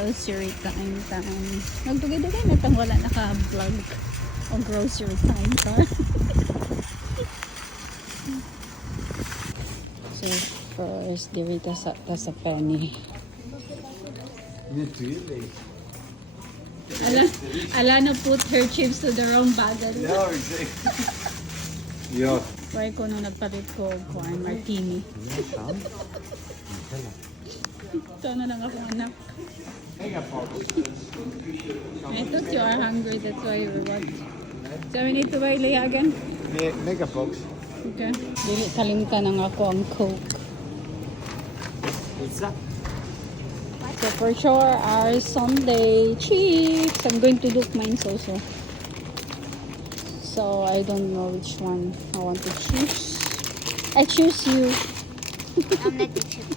grocery time. Nagdugay-dugay na tang wala naka-vlog o grocery time ka. So first, dirita sa penny. Alana put her chips to the wrong bag. Ja, exactly. Ja. Why ko nung nagpalit ko kuan martini. Ito na lang ako anak. I thought you are hungry, that's why you were watching. So we need to buy Leia again? Nee, Megabox. Okay. Dili kalimutan ng ako ang Coke. Pizza. So for sure, our Sunday chips. I'm going to look mine also. So I don't know which one I want to choose. I choose you. I'm not the chip.